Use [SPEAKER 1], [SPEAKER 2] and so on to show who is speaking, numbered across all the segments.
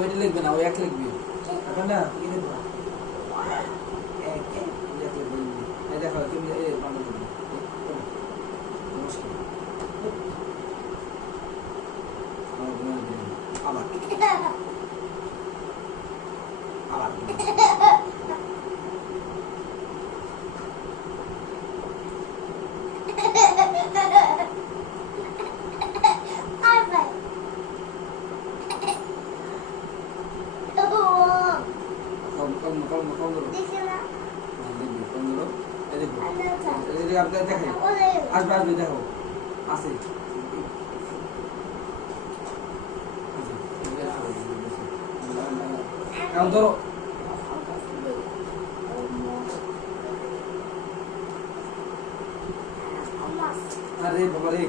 [SPEAKER 1] ওইটা লিখবে না ওই এক লিখবে। এখন না কি লিখব এক এক এক লিখব এই দেখো তুমি এই বাংলা লিখবে নমস্কার আমার বোনের দিন। আবার আবার কম কম কম কম ধরো হ্যাঁ, দেখবি কম ধরো এই দেখো এই দেখো আপনার আসবে আসবে দেখো। আছে এখন ধরো আরে বাবা রে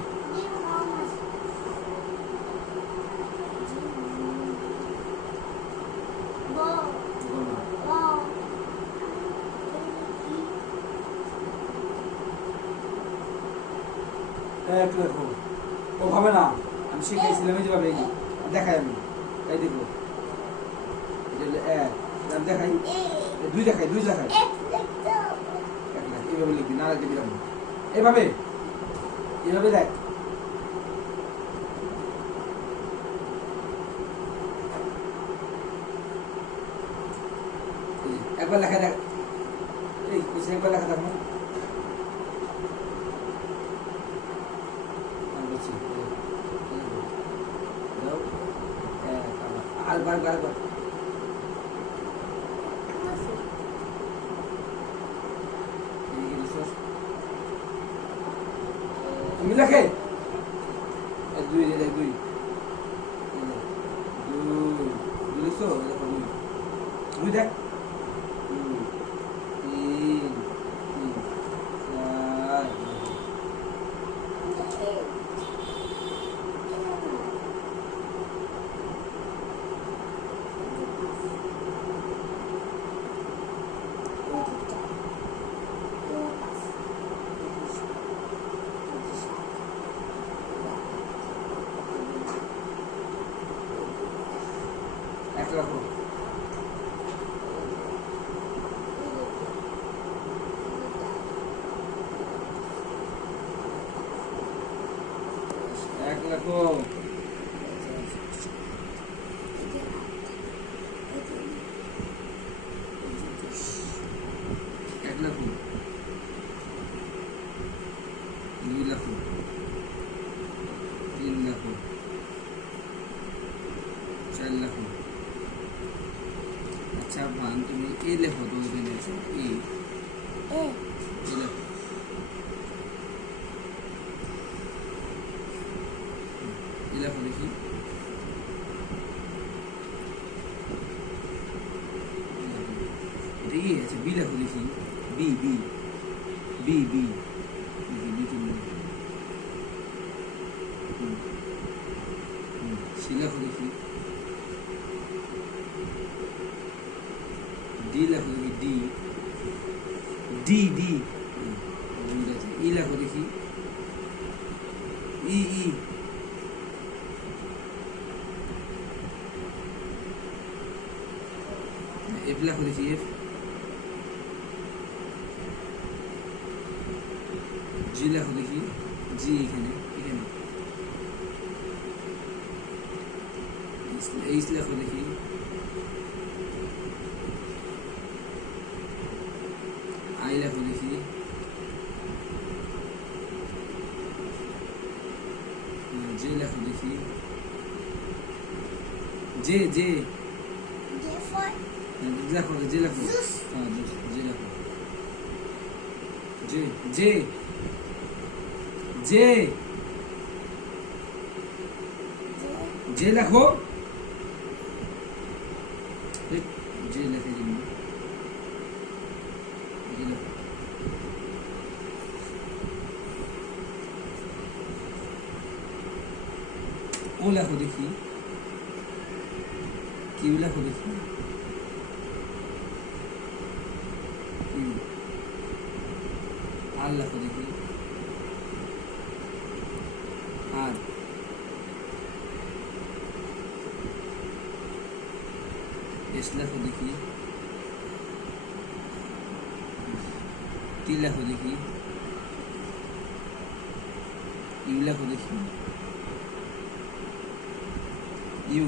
[SPEAKER 1] এক লেখো ও ভাবে না, আমি শিখাইছিলাম এই যেভাবে দেখাই আমি। এই দেখো। এই আমি দেখাই। দুই দেখাই দুই দেখাই। এইভাবে লিখবি, না লিখবি না এইভাবে এইভাবে দেখ। একবার লেখা দেখ। এই একবার লেখা দেখ না আমি বলছি, এই, এই দেখো। দাও, এক, আবার। আরেকবার আরেকবার আরেকবার। তুমি লেখে? দুই দুই। দুই দুই। দুই দেখ। এক রাখো এক রাখো এক রাখো আচ্ছা ভান তুমি এই লেখো তো এই এই লেখো দেখি দেখি আছে বি লেখো দেখি B B B B C লেখো দেখি ডি লেখো দেখি ডি ডি ডি ই লেখো দেখি. ই ই এফ লেখো দেখি এফ জি লেখো দেখি জি এখানে এখানে. এইচ লেখো দেখি আই লেখো দেখি হ্যাঁ, জে লেখো দেখি জে জে হ্যাঁ, লেখো জে লেখো হ্যাঁ জে লেখো জে জে জে জে লেখো। জে লেখে জন্য জে লেখো ও লেখো দেখি। কিউ লেখো দেখি? আর লেখো দেখি। আর এস লেখো দেখি। টি লেখো দেখি। ইউ লেখো দেখি। ইউ